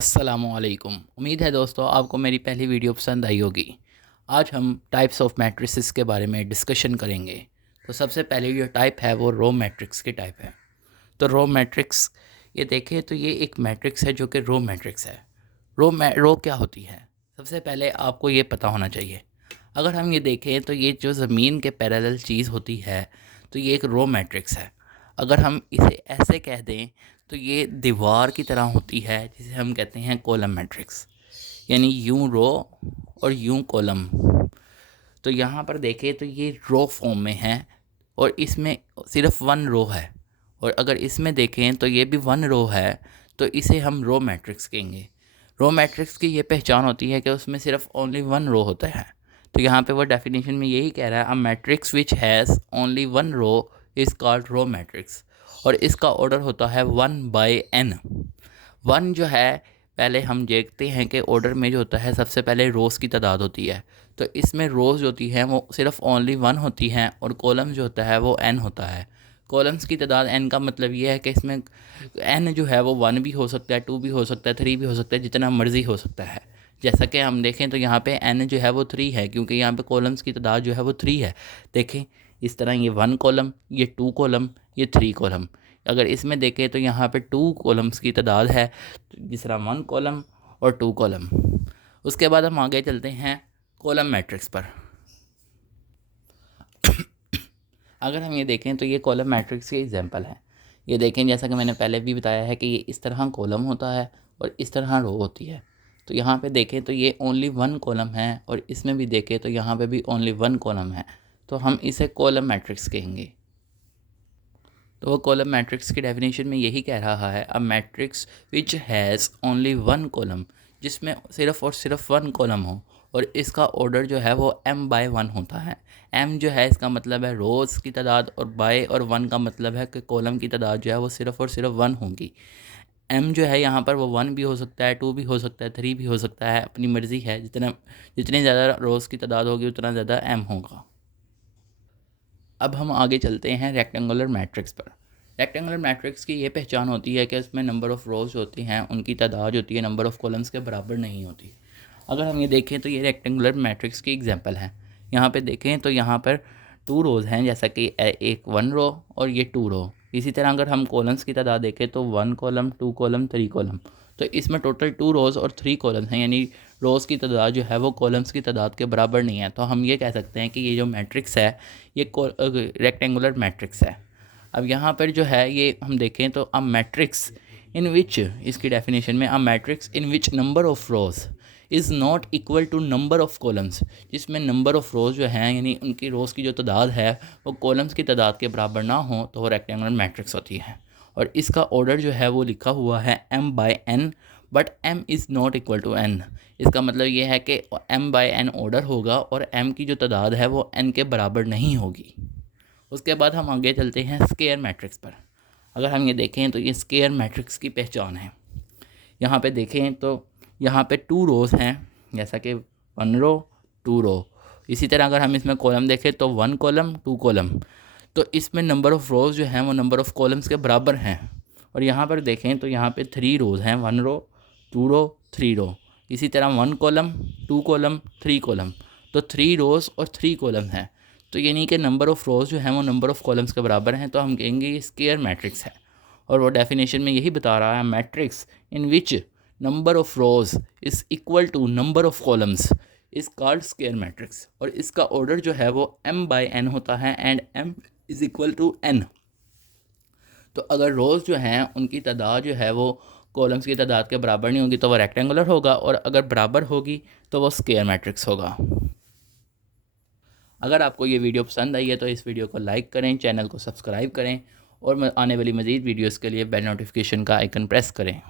अस्सलामुअलैकुम। उम्मीद है दोस्तों आपको मेरी पहली वीडियो पसंद आई होगी। आज हम टाइप्स ऑफ मैट्रिसेस के बारे में डिस्कशन करेंगे। तो सबसे पहले जो टाइप है वो रो मैट्रिक्स की टाइप है। तो रो मैट्रिक्स ये देखें तो ये एक मैट्रिक्स है जो कि रो मैट्रिक्स है। रो क्या होती है, सबसे पहले आपको ये पता होना चाहिए। अगर हम ये देखें तो ये जो ज़मीन के पैरेलल चीज़ होती है तो ये एक रो मैट्रिक्स है। अगर हम इसे ऐसे कह दें तो ये दीवार की तरह होती है, जिसे हम कहते हैं कॉलम मैट्रिक्स, यानी यूं रो और यूं कॉलम। तो यहाँ पर देखें तो ये रो फॉर्म में है और इसमें सिर्फ वन रो है, और अगर इसमें देखें तो ये भी वन रो है, तो इसे हम रो मैट्रिक्स कहेंगे। रो मैट्रिक्स की ये पहचान होती है कि उसमें सिर्फ ओनली वन रो होता है। तो यहाँ पे वो डेफिनेशन में यही कह रहा है, a matrix which has only one row is called row matrix, और इसका ऑर्डर होता है 1/n। वन जो है, पहले हम देखते हैं कि ऑर्डर में जो होता है सबसे पहले रोज़ की तादाद होती है। तो इसमें रोज़ होती हैं वो सिर्फ ओनली वन होती हैं, और कॉलम जो होता है वो n होता है। कॉलम्स की तादाद n का मतलब ये है कि इसमें n जो है वो वन भी हो सकता है, टू भी हो सकता है, थ्री भी हो सकता है, जितना मर्ज़ी हो सकता है। जैसा कि हम देखें तो यहाँ पे n जो है वो थ्री है, क्योंकि यहाँ पे कॉलम्स की तादाद जो है वो थ्री है। देखें इस तरह, ये वन कॉलम, ये टू कॉलम, ये थ्री कॉलम। अगर इसमें देखें तो यहाँ पे टू कॉलम्स की तादाद है, जिस तरह वन कॉलम और टू कॉलम। उसके बाद हम आगे चलते हैं कॉलम मैट्रिक्स पर। अगर हम ये देखें तो ये कॉलम मैट्रिक्स के एग्जांपल हैं। ये देखें, जैसा कि मैंने पहले भी बताया है कि ये इस तरह कॉलम होता है और इस तरह रो होती है। तो यहाँ पे देखें तो ये ओनली वन कॉलम है, और इसमें भी देखें तो यहाँ पे भी ओनली वन कॉलम है। तो हम इसे कॉलम मैट्रिक्स कहेंगे। तो वो कॉलम मैट्रिक्स की डेफिनेशन में यही कह रहा है, a matrix which has only one column, जिसमें सिर्फ और सिर्फ वन कॉलम हो, और इसका ऑर्डर जो है वो m/1 होता है। m जो है इसका मतलब है रोज़ की तादाद, और बाय और वन का मतलब है कि कॉलम की तादाद जो है वो सिर्फ और सिर्फ वन होगी। m जो है यहाँ पर वो वन भी हो सकता है, टू भी हो सकता है, थ्री भी हो सकता है, अपनी मर्ज़ी है। जितनी ज़्यादा रोज़ की तादाद होगी उतना ज़्यादा m होगा। अब हम आगे चलते हैं रेक्टेंगुलर मैट्रिक्स पर। रेक्टेंगुलर मैट्रिक्स की ये पहचान होती है कि उसमें नंबर ऑफ़ रोज़ होती हैं, उनकी तादाद होती है नंबर ऑफ़ कॉलम्स के बराबर नहीं होती। अगर हम ये देखें तो ये रेक्टेंगुलर मैट्रिक्स की एग्जांपल है। यहाँ पे देखें तो यहाँ पर टू रोज़ हैं, जैसा कि एक वन रो और ये टू रो। इसी तरह अगर हम कॉलम्स की तादाद देखें तो one column, two column, three column. तो इसमें टोटल टू रोज़ और थ्री कॉलम्स हैं, यानी रोज़ की तादाद जो है वो कॉलम्स की तादाद के बराबर नहीं है। तो हम ये कह सकते हैं कि ये जो मैट्रिक्स है ये रेक्टेंगुलर मैट्रिक्स है। अब यहाँ पर जो है ये हम देखें तो अ मैट्रिक्स इन विच, इसकी डेफिनेशन में, a matrix in which number of rows is not equal to number of columns, जिसमें नंबर ऑफ़ रोज़ जो हैं यानी उनकी रोज़ की जो तादाद है वो कॉलम्स की तादाद के बराबर ना हो, तो वो रेक्टेंगुलर मैट्रिक्स होती है। और इसका ऑर्डर जो है वो लिखा हुआ है m/n, but m is not equal to n। इसका मतलब ये है कि m/n ऑर्डर होगा और m की जो तादाद है वो n के बराबर नहीं होगी। उसके बाद हम आगे चलते हैं स्क्वायर मैट्रिक्स पर। अगर हम ये देखें तो ये स्क्वायर मैट्रिक्स की पहचान है। यहाँ पे देखें तो यहाँ पे टू रोज़ हैं, जैसा कि वन रो, टू रो। इसी तरह अगर हम इसमें कॉलम देखें तो वन कॉलम, टू कॉलम। तो इसमें नंबर ऑफ़ रोज़ जो हैं वो नंबर ऑफ़ कॉलम्स के बराबर हैं। और यहाँ पर देखें तो यहाँ पे थ्री रोज़ हैं, one row, two row, three row. इसी तरह one column, two column, three column. तो थ्री रोज़ और थ्री कॉलम हैं। तो यानी कि नंबर ऑफ़ रोज़ जो हैं वो नंबर ऑफ़ कॉलम्स के बराबर हैं, तो हम कहेंगे ये स्क्वायर मैट्रिक्स है। और वो डेफिनेशन में यही बता रहा है, matrix in which number of rows is equal to number of columns is called square matrix. और इसका ऑर्डर जो है वो m/n होता है, and m is equal to n। तो अगर रोज़ जो हैं उनकी तादाद जो है वो कॉलम्स की तादाद के बराबर नहीं होगी तो वो रेक्टेंगुलर होगा, और अगर बराबर होगी तो वो स्क्वायर मैट्रिक्स होगा। अगर आपको ये वीडियो पसंद आई है तो इस वीडियो को लाइक करें, चैनल को सब्सक्राइब करें, और आने वाली मज़ीद वीडियोज़ के लिए बेल नोटिफिकेशन का आइकन प्रेस करें।